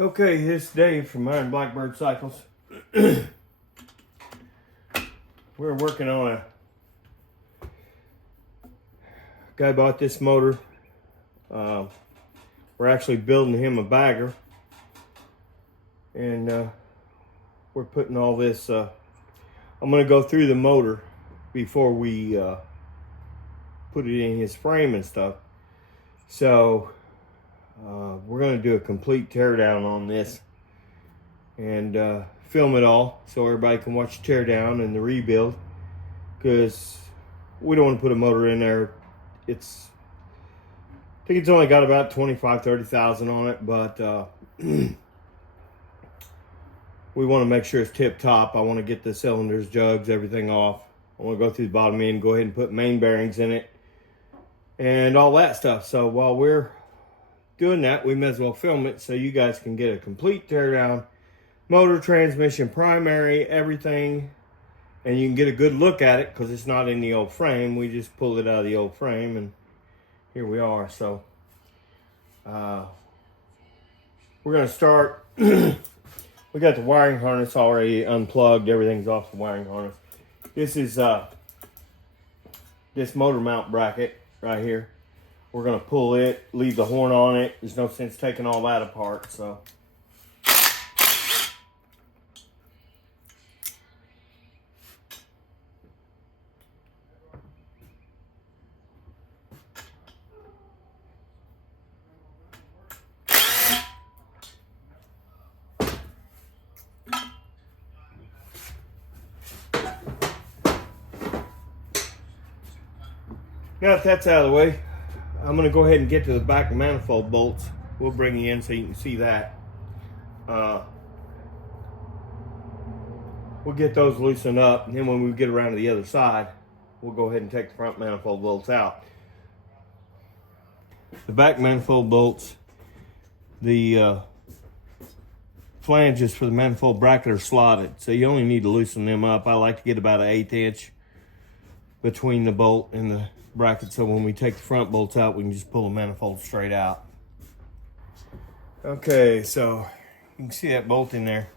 Okay, this is Dave from Iron Blackbird Cycles. We're working on guy bought this motor. We're actually building him a bagger. And we're putting all this, I'm going to go through the motor before we put it in his frame and stuff. So we're going to do a complete teardown on this and film it all so everybody can watch the teardown and the rebuild, because we don't want to put a motor in there. I think it's only got about 25,000-30,000 on it, but we want to make sure it's tip top. I want to get the cylinders, jugs, everything off. I want to go through the bottom end, go ahead and put main bearings in it and all that stuff. So while we're doing that, we may as well film it so you guys can get a complete teardown, motor, transmission, primary, everything, and you can get a good look at it because it's not in the old frame. We just pulled it out of the old frame and here we are. So we're going to start. We got the wiring harness already unplugged. Everything's off the wiring harness. This is this motor mount bracket right here. We're going to pull it, leave the horn on it. There's no sense taking all that apart. So now that that's out of the way, I'm going to go ahead and get to the back manifold bolts. We'll bring you in so you can see that. We'll get those loosened up, and then when we get around to the other side, we'll go ahead and take the front manifold bolts out. The back manifold bolts, the flanges for the manifold bracket are slotted, so you only need to loosen them up. I like to get about an 1/8 inch between the bolt and the bracket, so when we take the front bolts out, we can just pull the manifold straight out. Okay, so you can see that bolt in there.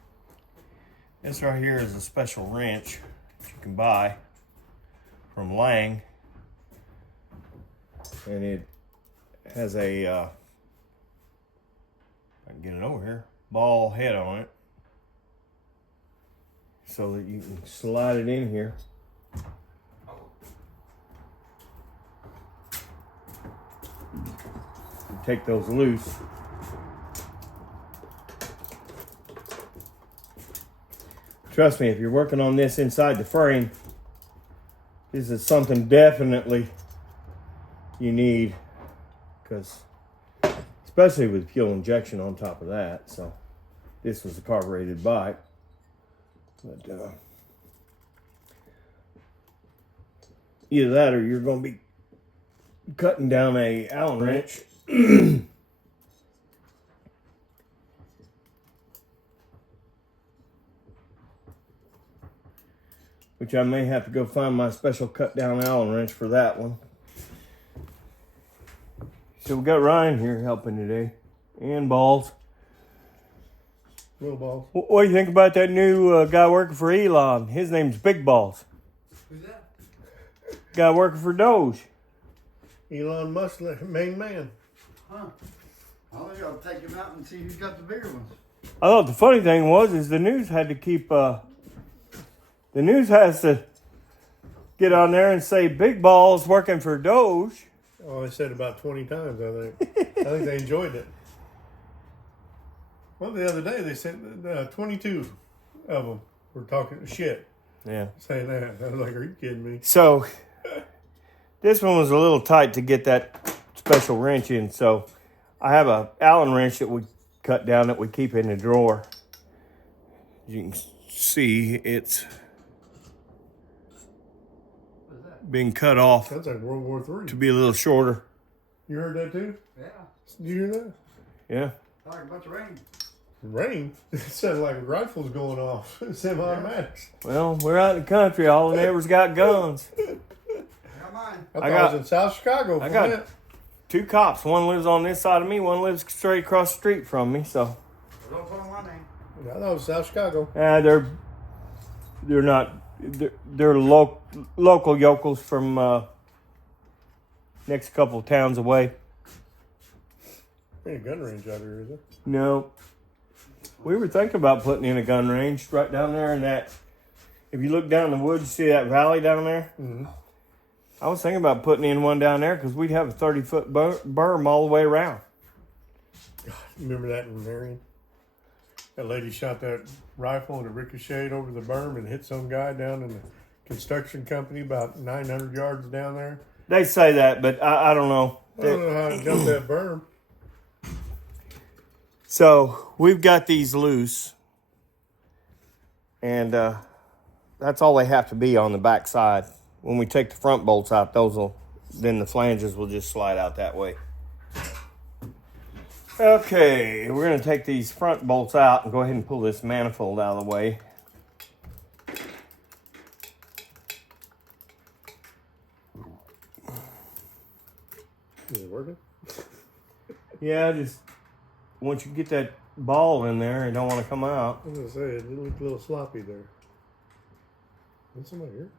This right here is a special wrench that you can buy from Lang, and it has a I can get it over here, ball head on it, so that you can slide it in here. Take those loose. Trust me, if you're working on this inside the frame, this is something definitely you need, because especially with fuel injection on top of that. So this was a carbureted bike, but either that or you're going to be cutting down a Allen wrench. Which I may have to go find my special cut down Allen wrench for that one. So we got Ryan here helping today, and Balls. Little Balls. What do you think about that new guy working for Elon? His name's Big Balls. Who's that? Guy working for Doge. Elon Musk, main man. Huh. I'll take him out and see who's got the bigger ones. I thought the funny thing was the news had to keep the news has to get on there and say Big Balls working for Doge. Oh, they said about 20 times, I think. I think they enjoyed it. Well, the other day they said 22 of them were talking shit. Yeah. Saying that. I was like, are you kidding me? So this one was a little tight to get that special wrench in. So I have a Allen wrench that we cut down that we keep in the drawer. You can see it's being cut off. That's like World War III. To be a little shorter. You heard that too? Yeah. Did you hear that? Yeah. Like a bunch of rain. Rain? It sounded like rifles going off. Semi-automatics. Well, we're out in the country. All the neighbors got guns. Got mine. I thought I was in South Chicago. I got 2 cops. One lives on this side of me. One lives straight across the street from me. So Well, I thought it was South Chicago. They're not. They're local yokels from next couple of towns away. Ain't a gun range out here, is there? No. We were thinking about putting in a gun range right down there in that. If you look down the woods, see that valley down there? Mm-hmm. I was thinking about putting in one down there because we'd have a 30-foot berm all the way around. Remember that in Marion? That lady shot that rifle and it ricocheted over the berm and hit some guy down in the construction company about 900 yards down there. They say that, but I don't know. I don't know how to jump that berm. So we've got these loose, and that's all they have to be on the back side. When we take the front bolts out, then the flanges will just slide out that way. Okay, we're going to take these front bolts out and go ahead and pull this manifold out of the way. Is it working? Yeah, just once you get that ball in there, it don't want to come out. I was going to say, it looked a little sloppy there. Is somebody here?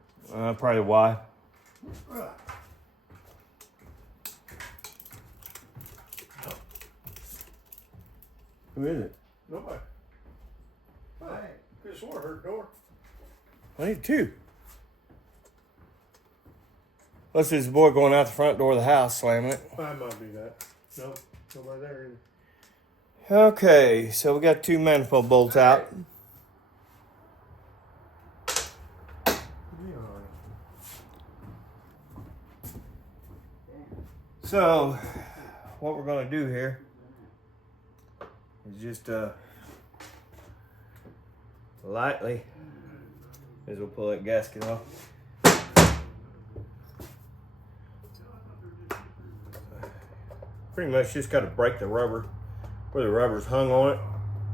Probably why. Who is it? Nobody. Hey, could have swore I heard a door. I need two. Unless there's a boy going out the front door of the house slamming it. I might be that. Nope, nobody there either. Okay, so we got two manifold bolts out. So, what we're going to do here is just lightly, as we'll pull that gasket off. Pretty much just got to break the rubber where the rubber's hung on it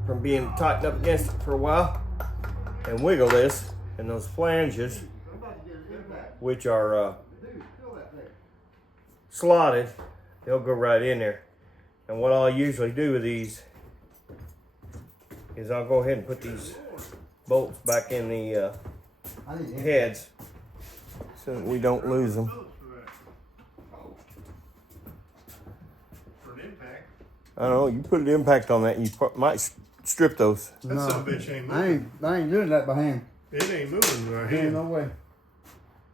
from being tightened up against it for a while, and wiggle this, and those flanges, which are slotted, they'll go right in there. And what I'll usually do with these is I'll go ahead and put these bolts back in the heads so that we don't lose them. I don't know, you put an impact on that and you might strip those. That son of a bitch ain't moving. I ain't doing that by hand. It ain't moving right There ain't here. no way.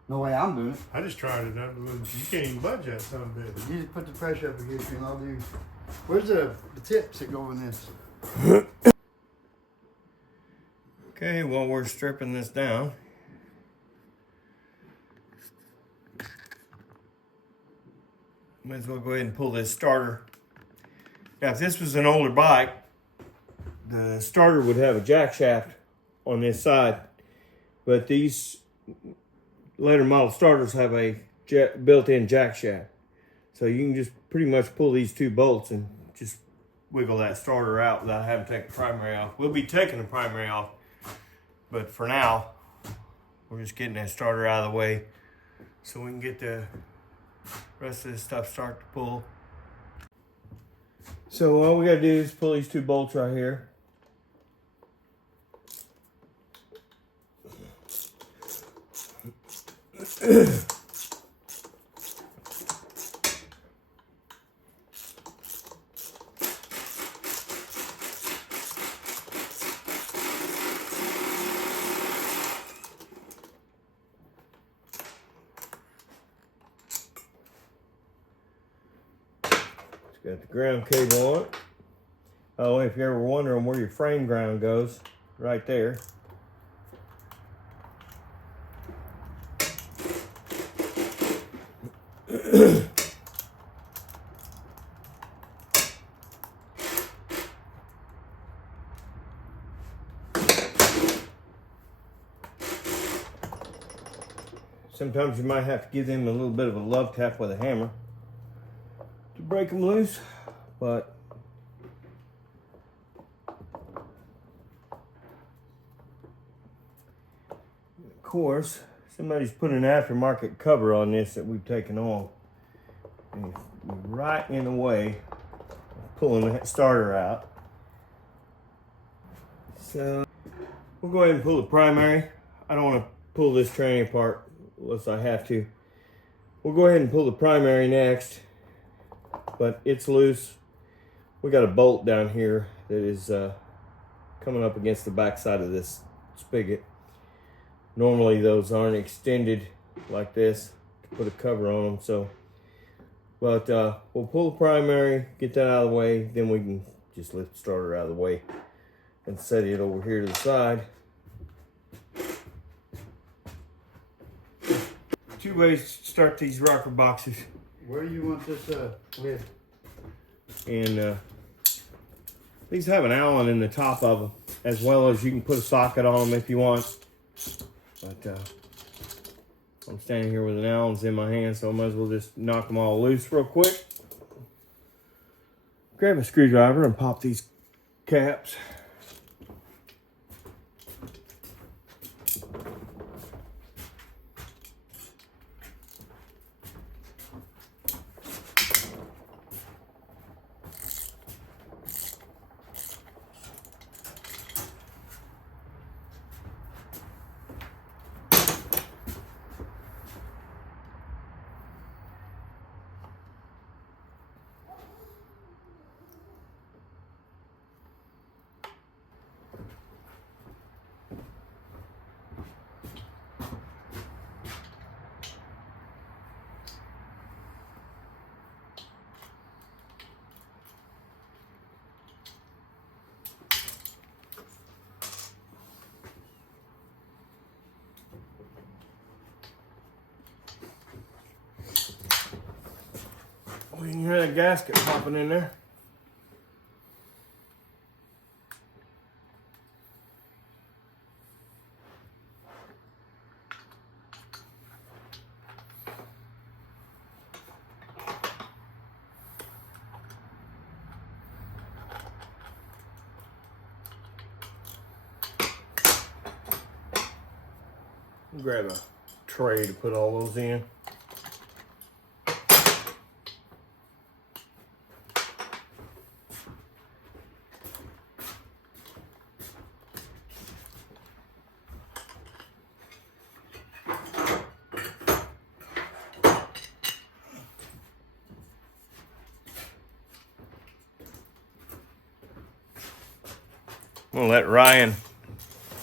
No way I'm doing it. I just tried it. You can't even budge that son of a bitch. You just put the pressure up against you and I'll do. Where's the tips that go in this? Okay, while we're stripping this down, might as well go ahead and pull this starter. Now, if this was an older bike, the starter would have a jack shaft on this side, but these later model starters have a built-in jack shaft. So you can just pretty much pull these two bolts and just wiggle that starter out without having to take the primary off. We'll be taking the primary off, but for now, we're just getting that starter out of the way so we can get the rest of this stuff start to pull. So all we gotta do is pull these two bolts right here. Got the ground cable on it. Oh, if you're ever wondering where your frame ground goes, right there. Sometimes you might have to give them a little bit of a love tap with a hammer to break them loose, but of course somebody's put an aftermarket cover on this that we've taken off, and it's right in the way of pulling that starter out. So we'll go ahead and pull the primary. I don't want to pull this tranny apart unless I have to. We'll go ahead and pull the primary next, but it's loose. We got a bolt down here that is coming up against the back side of this spigot. Normally those aren't extended like this to put a cover on them, so but we'll pull the primary, get that out of the way, then we can just lift the starter out of the way and set it over here to the side. Two ways to start these rocker boxes. Where do you want this lid? And these have an Allen in the top of them, as well as you can put a socket on them if you want. But I'm standing here with an Allen's in my hand, so I might as well just knock them all loose real quick. Grab a screwdriver and pop these caps. Oh, you can hear that gasket popping in there. Grab a tray to put all those in. I'm gonna let Ryan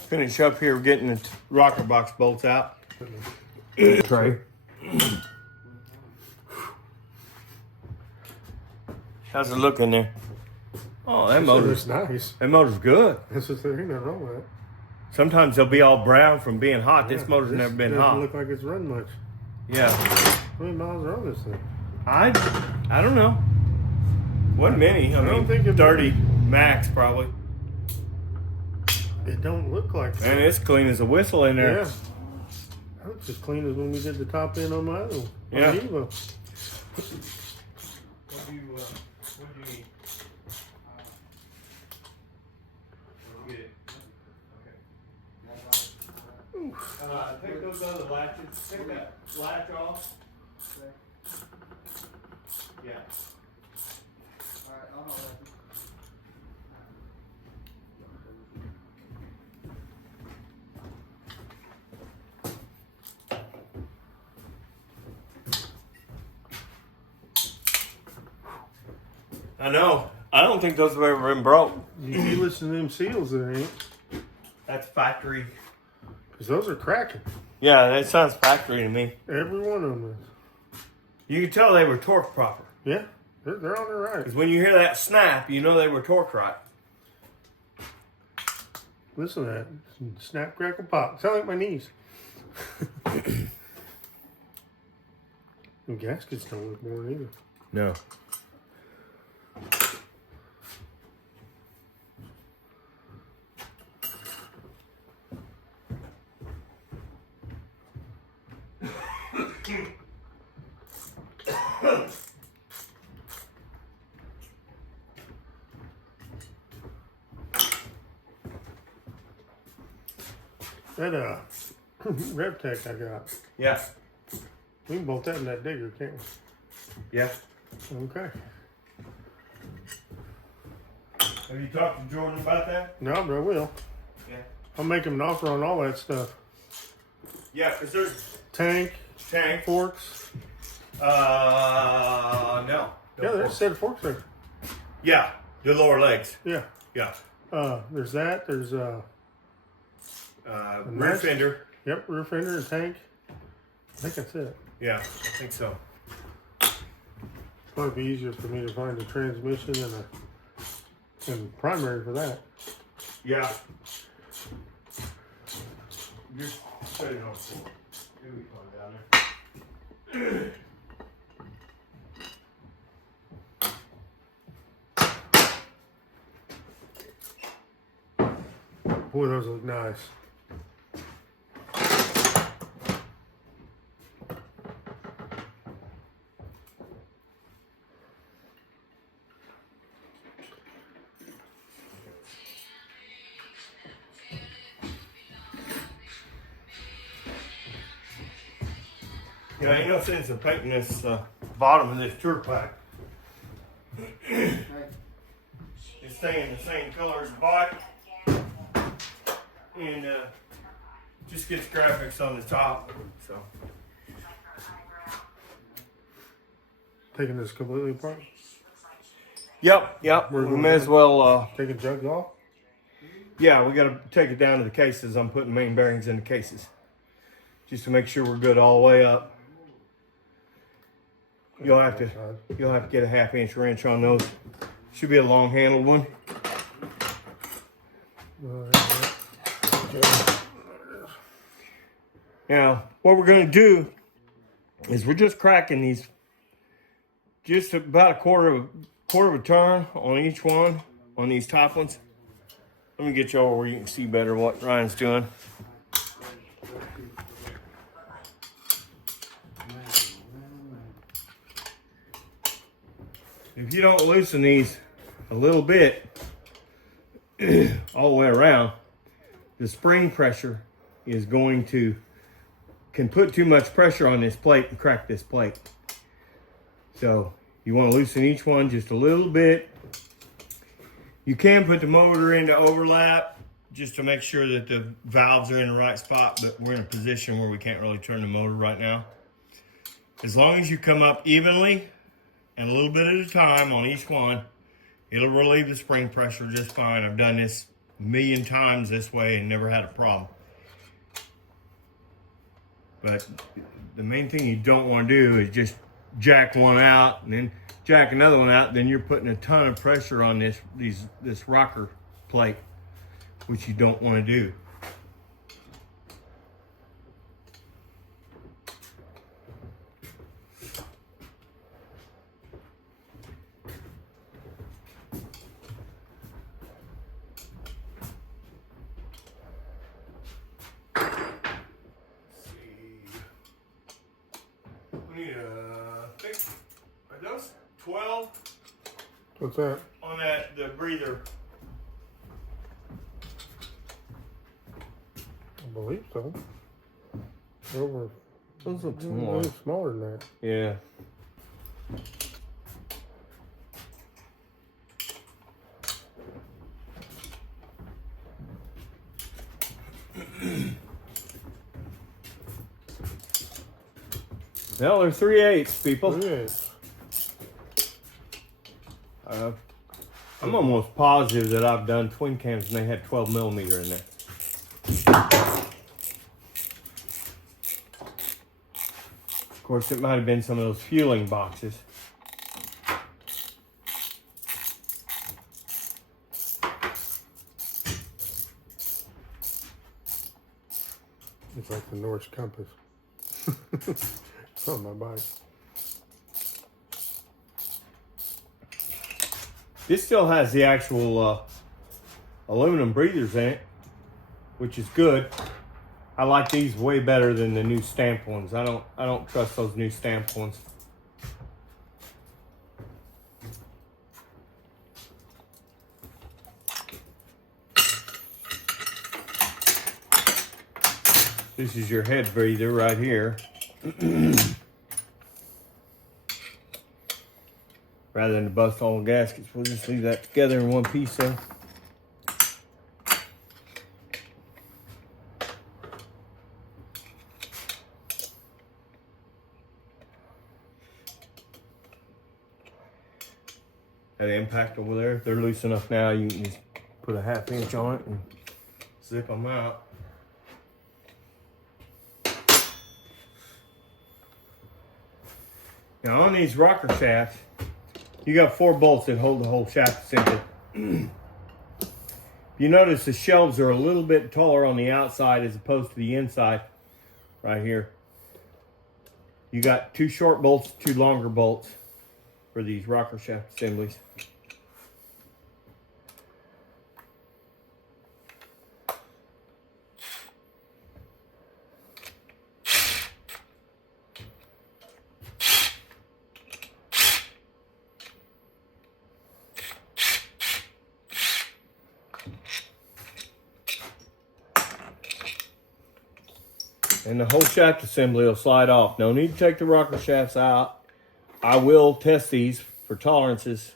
finish up here getting the rocker box bolts out. Tray. How's it looking there? Oh, that motor's nice. That motor's good. This is there ain't nothing wrong with it. Sometimes they'll be all brown from being hot. This motor's never been doesn't hot. Look like it's run much. Yeah. How many miles are on this thing? I don't know. Wasn't many. I don't mean, think it 30 max probably. It don't look like that. And it's clean as a whistle in there. Yeah. That looks as clean as when we did the top end on my other one. Yeah. On the Evo. What do you need? Take those other latches. Take that latch off. Yeah. Alright, I'll know that. I know. I don't think those have ever been broke. You listen to them seals there, ain't? That's factory. Because those are cracking. Yeah, that sounds factory to me. Every one of them is. You can tell they were torqued proper. Yeah. They're on their right. Because when you hear that snap, you know they were torqued right. Listen to that. Snap, crackle, pop. Sound like my knees. And gaskets don't look worn either. No. That RevTech I got. Yeah. We can bolt that in that digger, can't we? Yeah. Okay. Have you talked to Jordan about that? No, but I will. Yeah. I'll make him an offer on all that stuff. Yeah, because there's Tank, forks. No. Yeah, there's a set of forks there. Yeah, the lower legs. Yeah. Yeah. There's that. There's Rear fender. Yep, rear fender and tank. I think that's it. Yeah, I think so. Probably be easier for me to find a transmission and primary for that. Yeah. Just set it on the floor. Here we go down there. Boy, those look nice. Yeah, ain't no sense in painting this bottom of this tour pack. It's staying the same color as the bike. And just gets graphics on the top. So Taking this completely apart. Yep. We may as well Taking jugs off. yeah, we gotta take it down to the cases. I'm putting main bearings in the cases. Just to make sure we're good all the way up. You'll have to get a 1/2-inch wrench on those. Should be a long handled one. Now, what we're going to do is we're just cracking these just about a quarter of a turn on each one, on these top ones. Let me get you over where you can see better what Ryan's doing. If you don't loosen these a little bit all the way around, the spring pressure is going to can put too much pressure on this plate and crack this plate. So you want to loosen each one just a little bit. You can put the motor into overlap just to make sure that the valves are in the right spot, but we're in a position where we can't really turn the motor right now. As long as you come up evenly and a little bit at a time on each one, it'll relieve the spring pressure just fine. I've done this a million times this way and never had a problem. But the main thing you don't want to do is just jack one out and then jack another one out. Then you're putting a ton of pressure on this rocker plate, which you don't want to do. We need a, I think, are those 12 What's that? on the breather? I believe so. Over. Those look small. Smaller than that. Yeah. Well, they're 3/8 people. Yeah. I'm almost positive that I've done twin cams and they had 12 millimeter in there. Of course, it might have been some of those fueling boxes. It's like the North Compass. It's on my bike. This still has the actual aluminum breathers in it, which is good. I like these way better than the new stamped ones. I don't trust those new stamped ones. This is your head breather right here. Rather than to bust all the gaskets, we'll just leave that together in one piece there. That impact over there, they're loose enough now. You can just put a 1/2 inch on it and zip them out. Now on these rocker shafts, you got 4 bolts that hold the whole shaft assembly. You notice the shelves are a little bit taller on the outside as opposed to the inside right here. You got 2 short bolts, 2 longer bolts for these rocker shaft assemblies. And the whole shaft assembly will slide off. No need to take the rocker shafts out. I will test these for tolerances.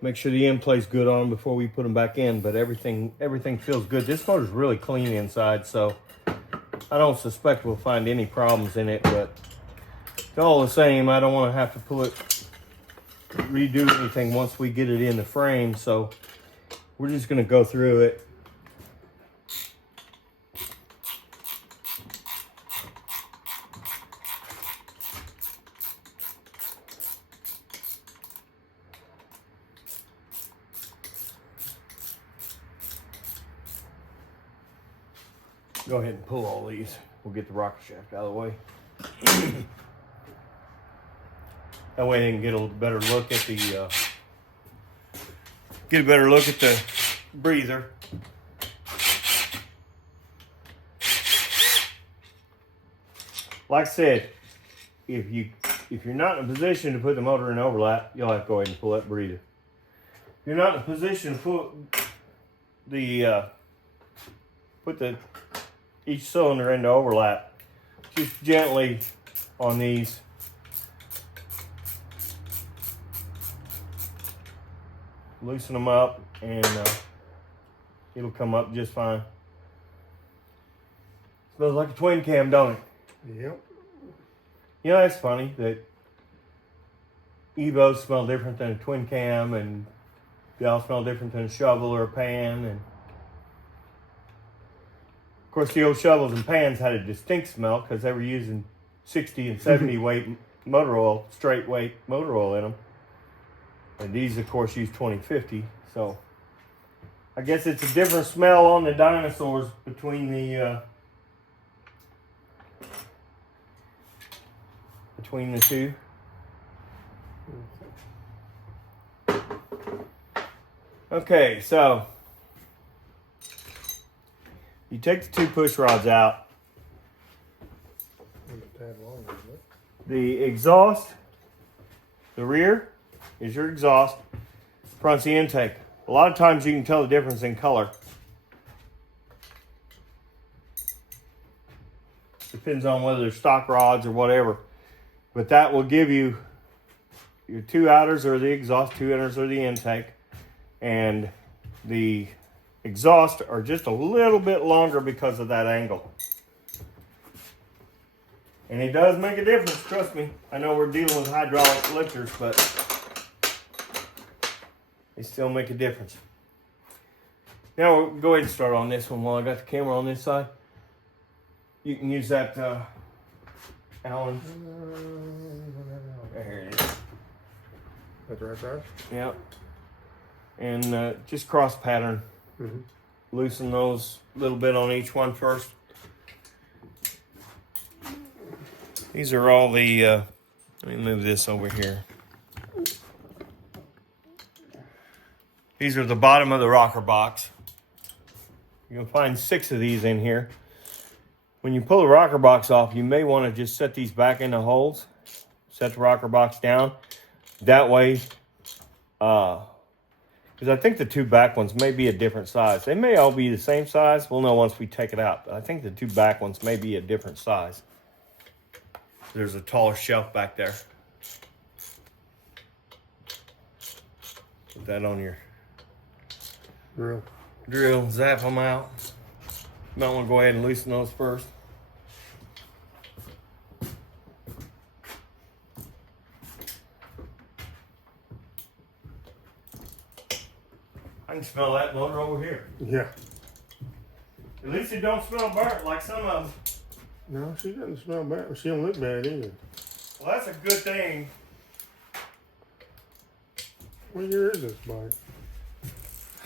Make sure the end plays good on them before we put them back in, but everything feels good. This motor's really clean inside, so I don't suspect we'll find any problems in it, but it's all the same. I don't want to have to redo anything once we get it in the frame, so we're just going to go through it. Go ahead and pull all these. We'll get the rocker shaft out of the way. That way they can get a better look at the breather. Like I said, if you're not in a position to put the motor in overlap, you'll have to go ahead and pull that breather. If you're not in a position to put each cylinder into overlap, just gently on these. Loosen them up and it'll come up just fine. Smells like a twin cam, don't it? Yep. You know, it's funny that Evos smell different than a twin cam, and they all smell different than a shovel or a pan. And of course, the old shovels and pans had a distinct smell because they were using 60 and 70 weight motor oil, straight weight motor oil in them. And these, of course, use 2050. So I guess it's a different smell on the dinosaurs between the two. Okay, so you take the 2 push rods out. The exhaust, the rear is your exhaust, front's the intake. A lot of times you can tell the difference in color. Depends on whether they're stock rods or whatever. But that will give you your 2 outers are the exhaust, 2 inners are the intake. And the exhaust are just a little bit longer because of that angle. And it does make a difference, trust me. I know we're dealing with hydraulic lifters, but they still make a difference. Now we'll go ahead and start on this one while I got the camera on this side. You can use that Allen. There it is. That's right there? Yep. And just cross pattern. Mm-hmm. Loosen those a little bit on each one first. These are all the, let me move this over here. These are the bottom of the rocker box. You can find 6 of these in here. When you pull the rocker box off, you may want to just set these back in the holes. Set the rocker box down. That way, because I think the 2 back ones may be a different size. They may all be the same size. We'll know once we take it out. But I think the 2 back ones may be a different size. There's a taller shelf back there. Put that on your drill, zap them out. You might want to go ahead and loosen those first. smell that motor over here. Yeah. At least it don't smell burnt like some of them. No, she doesn't smell bad. She don't look bad either. Well, that's a good thing. What year is this bike?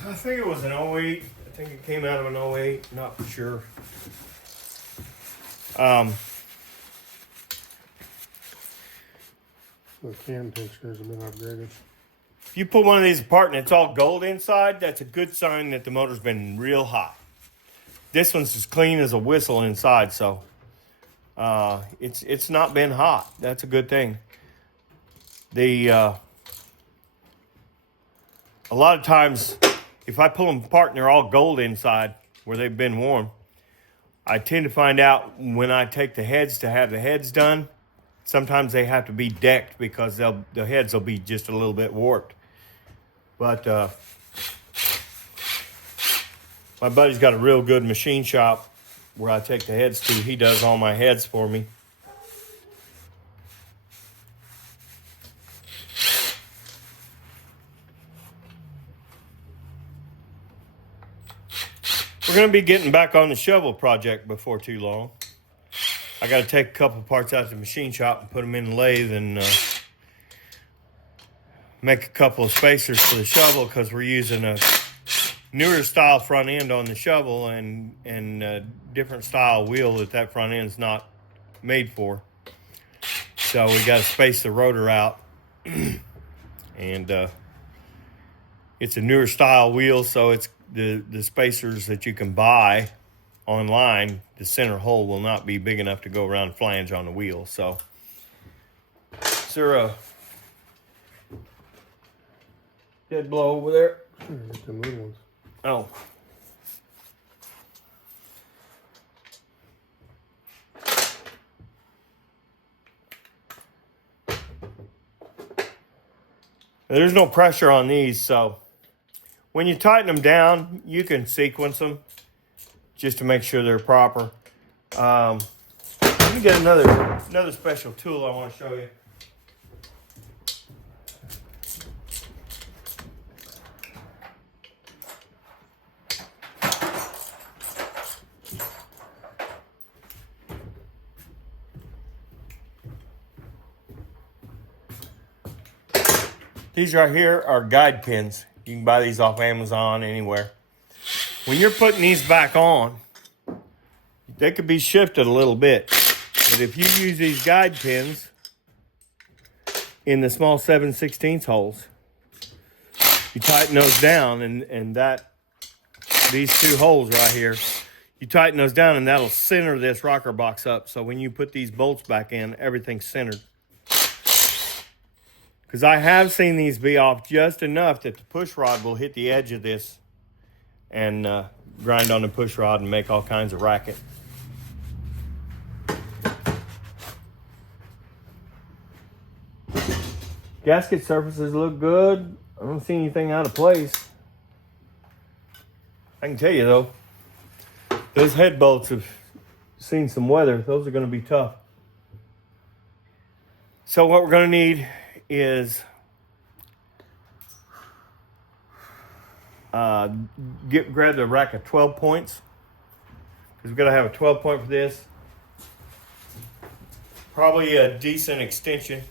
I think it was an '08. I think it came out of an '08. Not for sure. The cam textures have been upgraded. If you pull one of these apart and it's all gold inside, that's a good sign that the motor's been real hot. This one's as clean as a whistle inside, so it's not been hot. That's a good thing. A lot of times, if I pull them apart and they're all gold inside where they've been warm, I tend to find out when I take the heads to have the heads done, sometimes they have to be decked because the heads will be just a little bit warped. But my buddy's got a real good machine shop where I take the heads to. He does all my heads for me. We're going to be getting back on the shovel project before too long. I got to take a couple parts out of the machine shop and put them in the lathe and make a couple of spacers for the shovel because we're using a newer style front end on the shovel and a different style wheel that front end's not made for. So we got to space the rotor out. And it's a newer style wheel, so it's the spacers that you can buy online, the center hole will not be big enough to go around flange on the wheel. So, is there a dead blow over there? Get the little ones. Oh. There's no pressure on these, so when you tighten them down, you can sequence them just to make sure they're proper. Let me get another special tool I want to show you. These right here are guide pins. You can buy these off Amazon, anywhere. When you're putting these back on, they could be shifted a little bit. But if you use these guide pins in the small 7/16 holes, you tighten those down and these two holes right here, you tighten those down and that'll center this rocker box up. So when you put these bolts back in, everything's centered. Because I have seen these be off just enough that the push rod will hit the edge of this and grind on the push rod and make all kinds of racket. Gasket surfaces look good. I don't see anything out of place. I can tell you though, those head bolts have seen some weather. Those are going to be tough. So what we're going to need is grab the rack of 12 points because we've got to have a 12 point for this. Probably a decent extension.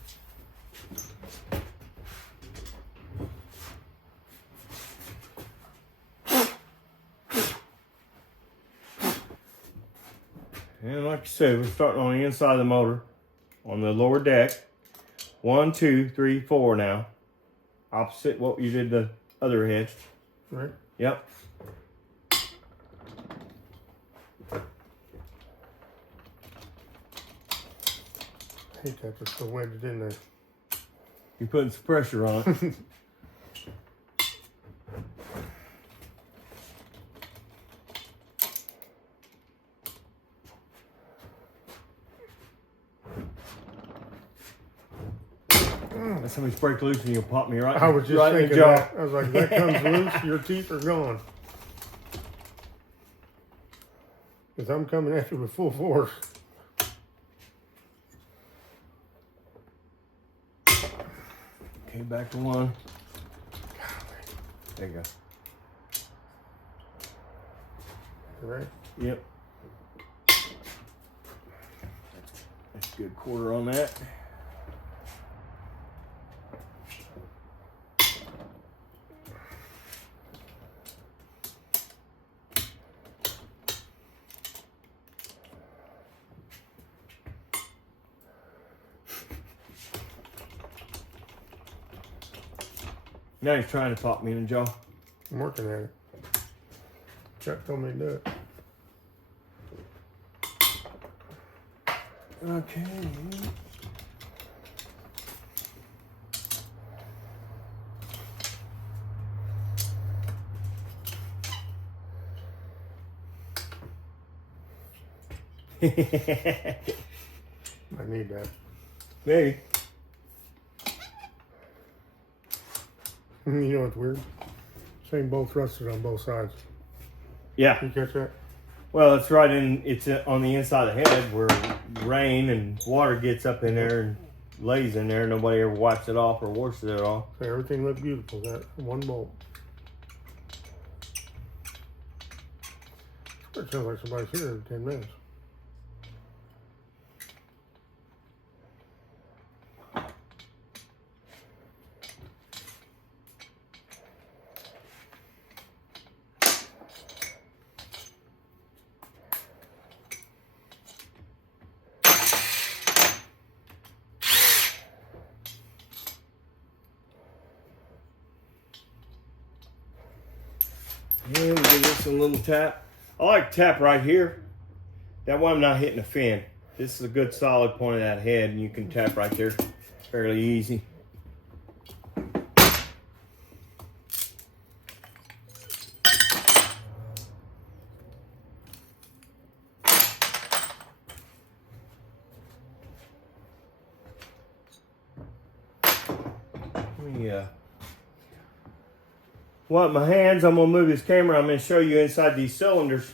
And like I said, we're starting on the inside of the motor on the lower deck. 1, 2, 3, 4 now. Opposite what you did the other head. Right. Yep. I hate that they're so wedged in there. You're putting some pressure on it. Somebody's break loose and you'll pop me right. I was just right in the thinking jaw. that. I was like, that comes loose, your teeth are gone. Because I'm coming at you with full force. Okay, back to one. There you go. right? Yep. That's a good quarter on that. Now he's trying to pop me in the jaw. I'm working at it. Chuck told me to do it. Okay. I need that. Maybe. You know what's weird? Same bolt thrusters on both sides. Yeah. You catch that? Well, it's right in. It's on the inside of the head where rain and water gets up in there and lays in there. Nobody ever wipes it off or washes it off. So everything looked beautiful. That one bolt. It sounds like somebody's here in 10 minutes. Yeah, we give this a little tap. I like to tap right here. That way I'm not hitting the fin. This is a good solid point of that head, and you can tap right there fairly easy. Want my hands, I'm gonna move this camera. I'm gonna show you inside these cylinders.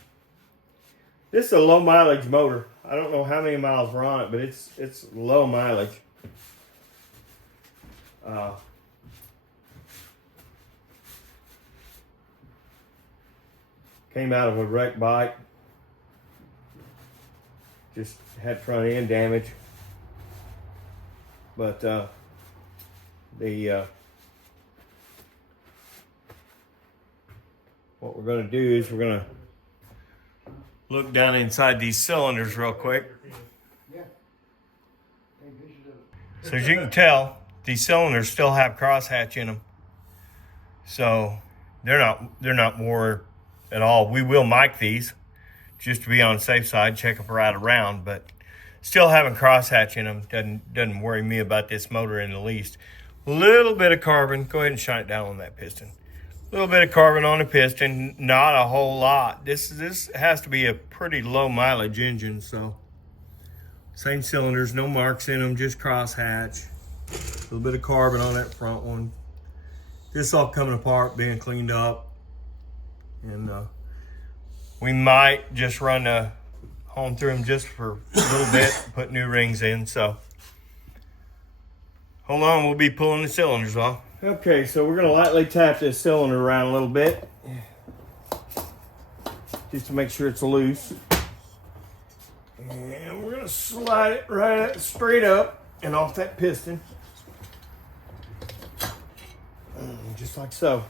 This is a low mileage motor. I don't know how many miles we're on it, but it's low mileage. Came out of a wreck bike. Just had front end damage. But what we're going to do is we're going to look down inside these cylinders real quick. So as you can tell, these cylinders still have crosshatch in them. So they're not wore at all. We will mic these just to be on the safe side, check them right around, but still having crosshatch in them doesn't worry me about this motor in the least. A little bit of carbon. Go ahead and shine it down on that piston. A little bit of carbon on the piston, not a whole lot. This has to be a pretty low mileage engine, so same cylinders, no marks in them, just crosshatch. A little bit of carbon on that front one. This all coming apart, being cleaned up, and we might just run home through them just for a little bit, put new rings in. So hold on, we'll be pulling the cylinders off. Okay, so we're gonna lightly tap this cylinder around a little bit just to make sure it's loose. And we're gonna slide it right straight up and off that piston. Just like so.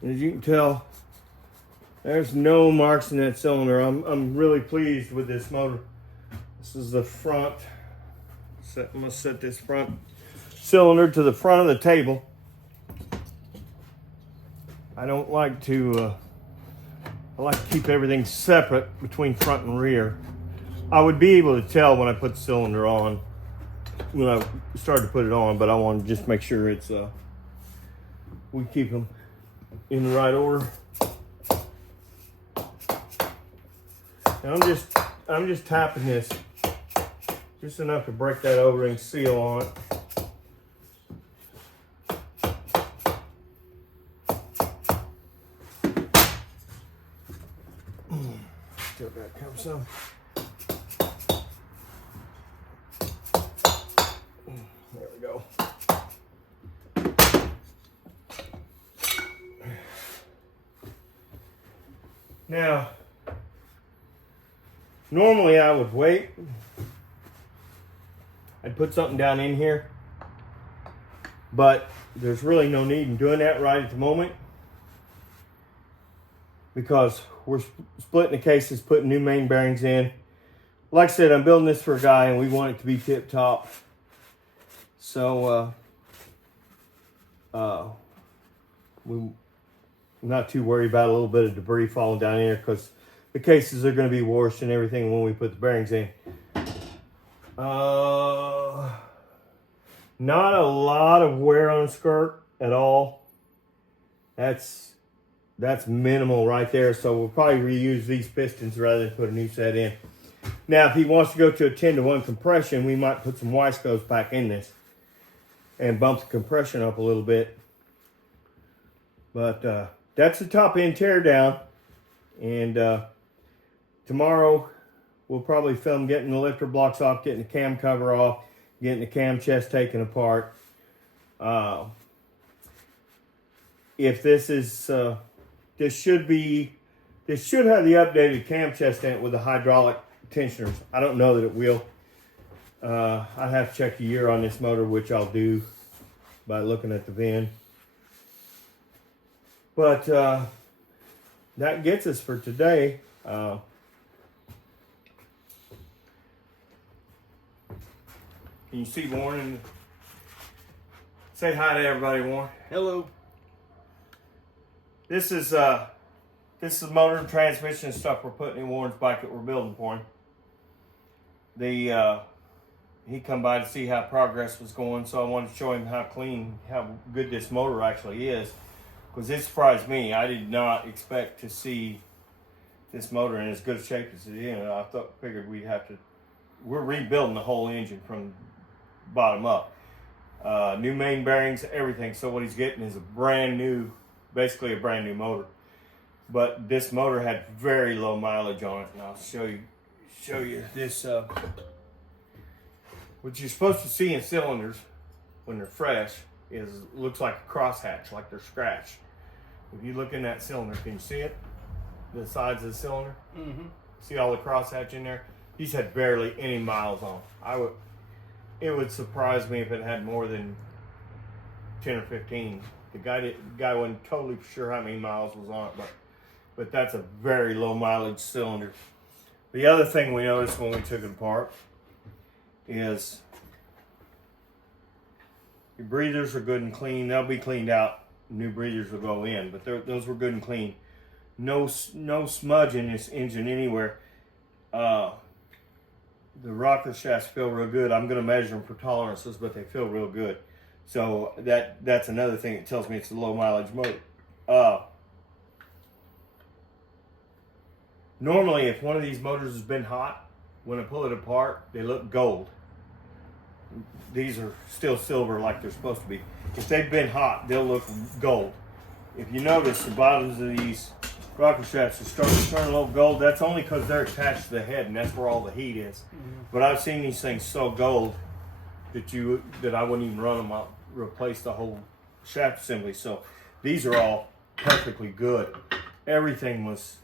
And as you can tell, there's no marks in that cylinder. I'm really pleased with this motor. This is the front. I'm gonna set this front cylinder to the front of the table. I don't like to, I like to keep everything separate between front and rear. I would be able to tell when I put the cylinder on, when I started to put it on, but I want to just make sure it's, we keep them in the right order. And I'm just tapping this just enough to break that O-ring seal on it. Still got to come some. There we go. Now, Normally I would wait. I'd put something down in here, but there's really no need in doing that right at the moment because we're splitting the cases, putting new main bearings in. Like I said, I'm building this for a guy and we want it to be tip top. So we're not too worried about a little bit of debris falling down here because the cases are going to be washed and everything when we put the bearings in. Not a lot of wear on the skirt at all. That's minimal right there. So we'll probably reuse these pistons rather than put a new set in. Now, if he wants to go to a 10-to-1 compression, we might put some Wiscos back in this and bump the compression up a little bit. But that's the top end tear down. And tomorrow we'll probably film getting the lifter blocks off, getting the cam cover off, getting the cam chest taken apart. If this is, this should have the updated cam chest in it with the hydraulic tensioners. I don't know that it will. I have to check the year on this motor, which I'll do by looking at the VIN. But that gets us for today. Can you see Warren? Say hi to everybody, Warren. Hello. This is motor, transmission stuff we're putting in Warren's bike that we're building for him. He come by to see how progress was going, so I wanted to show him how good this motor actually is, because it surprised me. I did not expect to see this motor in as good a shape as it is. I figured we're rebuilding the whole engine from bottom up. New main bearings, everything. So what he's getting is basically a brand new motor. But this motor had very low mileage on it, and I'll show you this. What you're supposed to see in cylinders when they're fresh looks like a crosshatch, like they're scratched. If you look in that cylinder, can you see it? The sides of the cylinder. Mm-hmm. See all the crosshatch in there? These had barely any miles on. It would surprise me if it had more than 10 or 15. The guy wasn't totally sure how many miles was on it, but that's a very low mileage cylinder. The other thing we noticed when we took it apart is your breathers are good and clean. They'll be cleaned out. New breathers will go in, but those were good and clean. No smudge in this engine anywhere. The rocker shafts feel real good. I'm going to measure them for tolerances, but they feel real good. So that's another thing that tells me it's a low mileage motor. Normally, if one of these motors has been hot, when I pull it apart, they look gold. These are still silver like they're supposed to be. If they've been hot, they'll look gold. If you notice, the bottoms of these rocker shafts are starting to turn a little gold. That's only because they're attached to the head, and that's where all the heat is. Mm-hmm. But I've seen these things so gold that I wouldn't even run them out, replace the whole shaft assembly. So these are all perfectly good. Everything was,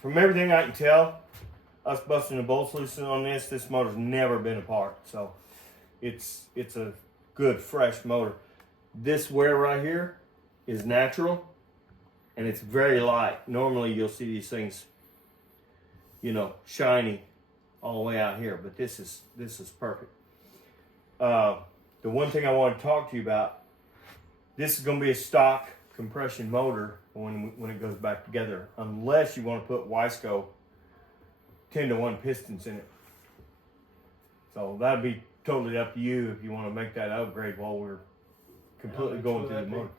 from everything I can tell, us busting the bolts loose on this motor's never been apart. So it's a good fresh motor. This wear right here is natural, and it's very light. Normally you'll see these things, shiny all the way out here, but this is perfect. The one thing I want to talk to you about, this is going to be a stock compression motor when it goes back together, unless you want to put Wisco 10-to-1 pistons in it. So that'd be totally up to you if you want to make that upgrade while we're completely going through the motor.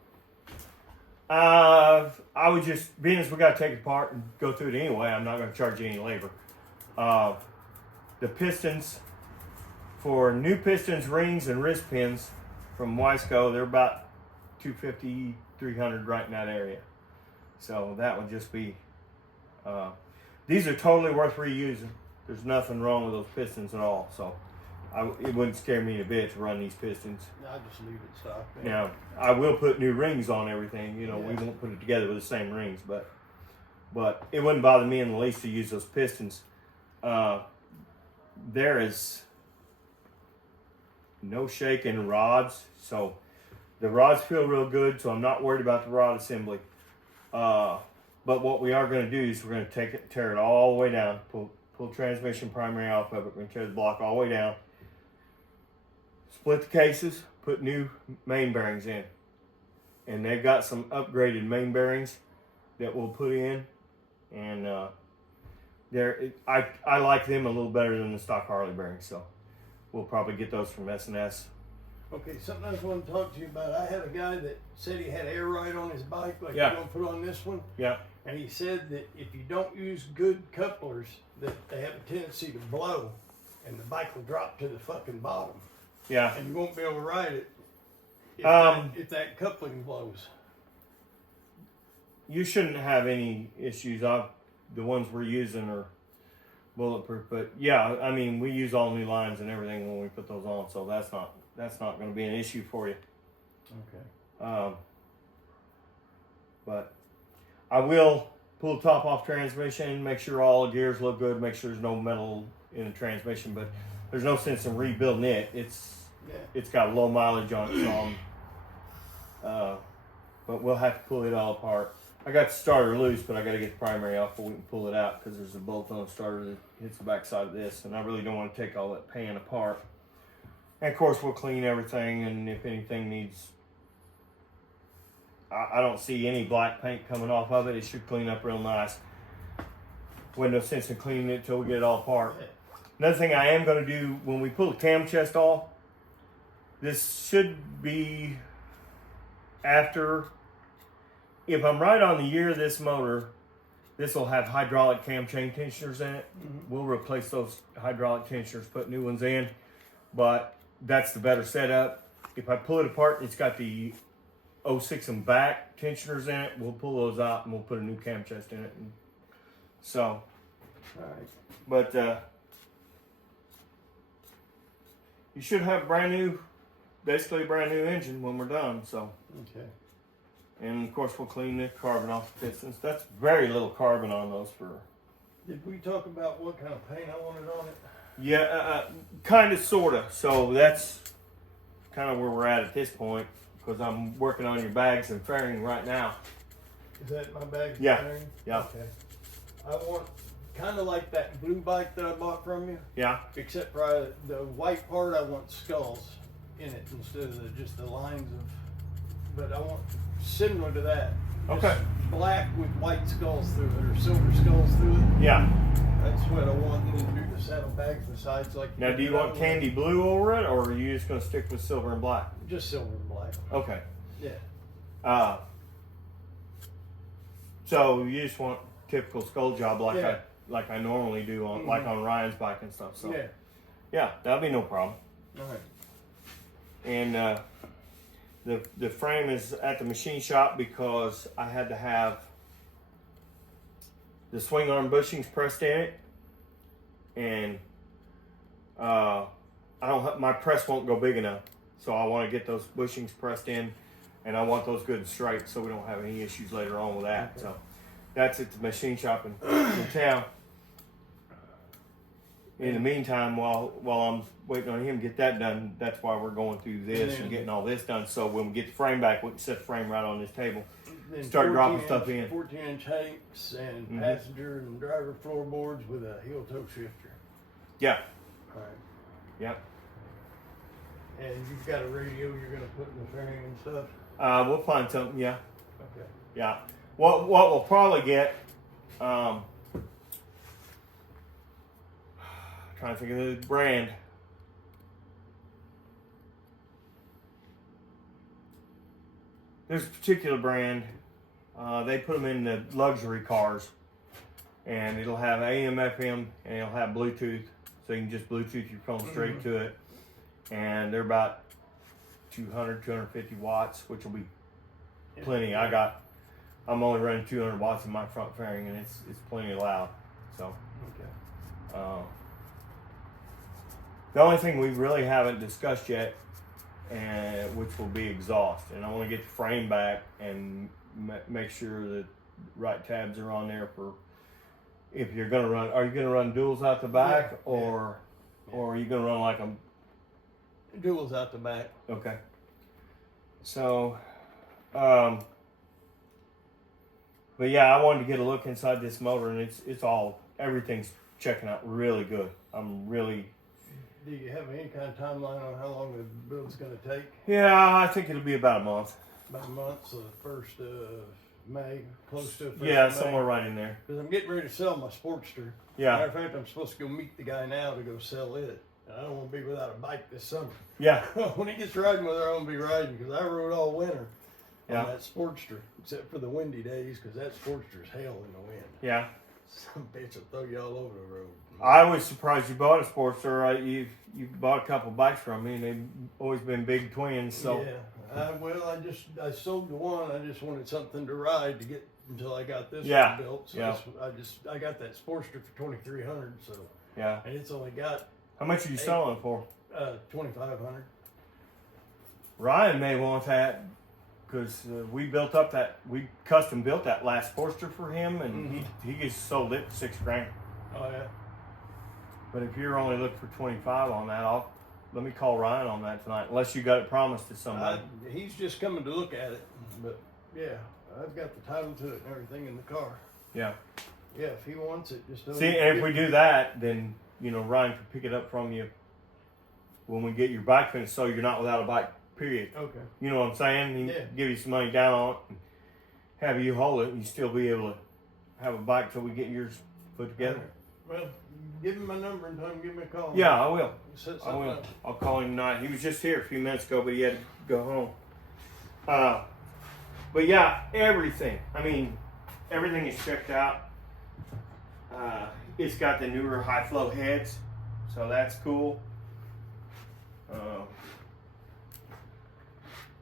I would just, being as we got to take it apart and go through it anyway, I'm not going to charge you any labor. The pistons, for new pistons, rings, and wrist pins from Wisco, they're about $250, $300 right in that area. So that would just be, these are totally worth reusing. There's nothing wrong with those pistons at all. So it wouldn't scare me a bit to run these pistons. I just leave it stock. Now, I will put new rings on everything. We won't put it together with the same rings, but But it wouldn't bother me in the least to use those pistons. There is no shaking rods, so the rods feel real good, so I'm not worried about the rod assembly. But what we are going to do is we're going to tear it all the way down, pull transmission primary off of it. We're going to tear the block all the way down, split the cases, put new main bearings in, and they've got some upgraded main bearings that we'll put in, and I like them a little better than the stock Harley bearings, so we'll probably get those from S&S. Okay, something I was going to talk to you about. I had a guy that said he had air ride on his bike, like Yeah. you're going to put on this one. Yeah. And he said that if you don't use good couplers, that they have a tendency to blow, and the bike will drop to the fucking bottom, Yeah. and you won't be able to ride it if that coupling blows. You shouldn't have any issues. The ones we're using are bulletproof, but yeah, I mean, we use all new lines and everything when we put those on, so that's not going to be an issue for you. Okay. But I will pull the top off transmission, make sure all the gears look good, make sure there's no metal in the transmission, but there's no sense in rebuilding it. It's got low mileage on it, so but we'll have to pull it all apart. I got the starter loose, but I got to get the primary off so we can pull it out, because there's a bolt on the starter that hits the back side of this, and I really don't want to take all that pan apart. And of course, we'll clean everything, and if anything needs, I don't see any black paint coming off of it. It should clean up real nice. Wasn't no sense in cleaning it till we get it all apart. Another thing I am going to do when we pull the cam chest off, this should be after, if I'm right on the year of this motor, this will have hydraulic cam chain tensioners in it. Mm-hmm. We'll replace those hydraulic tensioners, put new ones in, but that's the better setup. If I pull it apart, it's got the 06 and back tensioners in it. We'll pull those out and we'll put a new cam chest in it. And so, All right. but you should have basically a brand new engine when we're done. So, Okay. and of course we'll clean the carbon off the pistons. That's very little carbon on those for. Did we talk about what kind of paint I wanted on it? Yeah, kind of, sort of. So that's kind of where we're at this point, because I'm working on your bags and fairing right now. Is that my bag? Yeah. Fairing? Yeah. Okay. I want kind of like that blue bike that I bought from you, Yeah. except for the white part. I want skulls in it instead of just the lines of. But I want similar to that. Just Okay. black with white skulls through it, or silver skulls through it. Yeah. That's what I want. And then do the saddlebags besides, like. Now, do you want candy blue over it, or are you just going to stick with silver and black? Just silver and black. Okay. Yeah. So you just want typical skull job like Yeah. I normally do on like on Ryan's bike and stuff. So yeah, that'll be no problem. All right. And the frame is at the machine shop because I had to have the swing arm bushings pressed in it, and I don't have, my press won't go big enough, so I want to get those bushings pressed in, and I want those good and straight so we don't have any issues later on with that. Okay. So that's at the machine shop in town. In the meantime, while I'm waiting on him to get that done, that's why we're going through this and getting all this done. So when we get the frame back, we can set the frame right on this table. Then Start dropping 14 stuff in. 14-inch heights and passenger and driver floorboards with a heel toe shifter. Yeah. All right. Yeah. And you've got a radio you're going to put in the fairing and stuff? We'll find something. Yeah. Okay. Yeah. What we'll probably get, trying to think of the brand. There's a particular brand. They put them in the luxury cars, and it'll have AM, FM, and it'll have Bluetooth, so you can just Bluetooth your phone straight to it. And they're about 200, 250 watts, which will be plenty. I'm only running 200 watts in my front fairing, and it's plenty loud. So, Okay. the only thing we really haven't discussed yet, which will be exhaust, and I want to get the frame back and make sure that right tabs are on there for if you're gonna run. Are you gonna run duals out the back, Yeah, or are you gonna run like a Duals out the back. okay? So, but yeah, I wanted to get a look inside this motor, and everything's checking out really good. I'm really. Do you have any kind of timeline on how long the build's going to take? Yeah, I think it'll be about a month. About a month, so the first of May, close to the first Yeah, of May. somewhere right in there. Because I'm getting ready to sell my Sportster. Yeah. Matter of fact, I'm supposed to go meet the guy now to go sell it. And I don't want to be without a bike this summer. Yeah. When he gets riding with her, I'm going to be riding because I rode all winter Yeah. on that Sportster, except for the windy days because that Sportster's hell in the wind. Yeah. Some bitch will throw you all over the road. I was surprised you bought a Sportster. You bought a couple bikes from me, and they've always been big twins. So Yeah. I sold the one. I just wanted something to ride to get until I got this Yeah. one built. So Yeah. I got that Sportster for $2,300. So yeah. and it's only got How much are you selling it for? $2,500. Ryan may want that because we custom built that last Sportster for him, and he just sold it for $6,000. Oh yeah. But if you're only looking for 25 on that, let me call Ryan on that tonight. Unless you got it promised to somebody. He's just coming to look at it, but yeah, I've got the title to it and everything in the car. Yeah. Yeah, if he wants it, just See, and if we do that, then Ryan can pick it up from you when we get your bike finished, so you're not without a bike. Period. Okay. You know what I'm saying? He Yeah. can give you some money down on it, and have you haul it, and you still be able to have a bike till we get yours put together. Well, give him my number and tell him to give me a call. Yeah, I will. Set I something will. up. I'll call him tonight. He was just here a few minutes ago, but he had to go home. But yeah, everything. I mean, everything is checked out. It's got the newer high flow heads, so that's cool.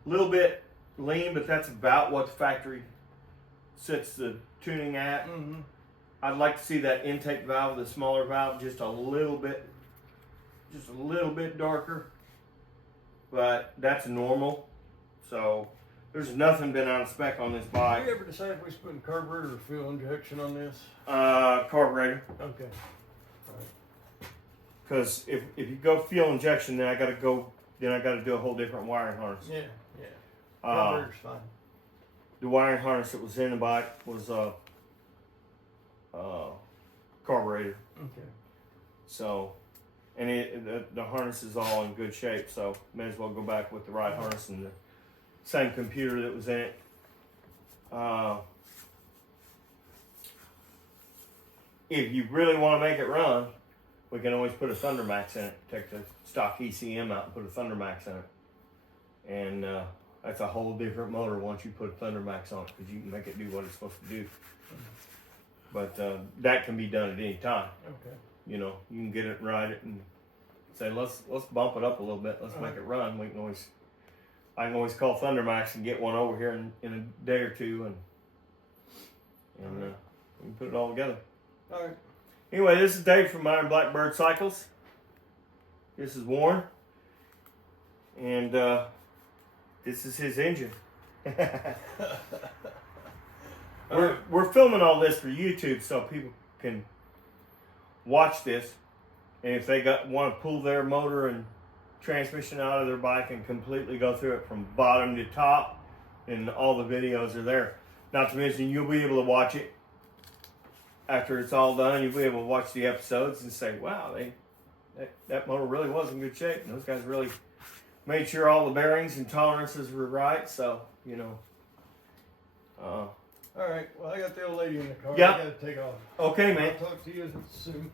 Little bit lean, but that's about what the factory sets the tuning at. Mm-hmm. I'd like to see that intake valve, the smaller valve, just a little bit darker, but that's normal. So there's nothing been out of spec on this Did bike. we ever decide if we was putting carburetor or fuel injection on this? Carburetor, Okay. because if you go fuel injection, then I got to do a whole different wiring harness. Yeah. Carburetor's fine. The wiring harness that was in the bike was carburetor. Okay. So, and the harness is all in good shape, so may as well go back with the right harness and the same computer that was in it. If you really want to make it run, we can always put a Thundermax in it. Take the stock ECM out and put a Thundermax in it. And that's a whole different motor once you put a Thundermax on it, because you can make it do what it's supposed to do. But that can be done at any time. Okay. You can get it, ride it, and say, let's bump it up a little bit. Let's make it run. I can always call Thundermax and get one over here in a day or two, and we can put it all together. All right. Anyway, this is Dave from Iron Blackbird Cycles. This is Warren, and this is his engine. We're filming all this for YouTube so people can watch this, and if they want to pull their motor and transmission out of their bike and completely go through it from bottom to top, and all the videos are there. Not to mention, you'll be able to watch it after it's all done. You'll be able to watch the episodes and say, wow, that motor really was in good shape, and those guys really made sure all the bearings and tolerances were right. So All right. Well, I got the old lady in the car. Yeah. I got to take off. Okay, man. I'll talk to you soon.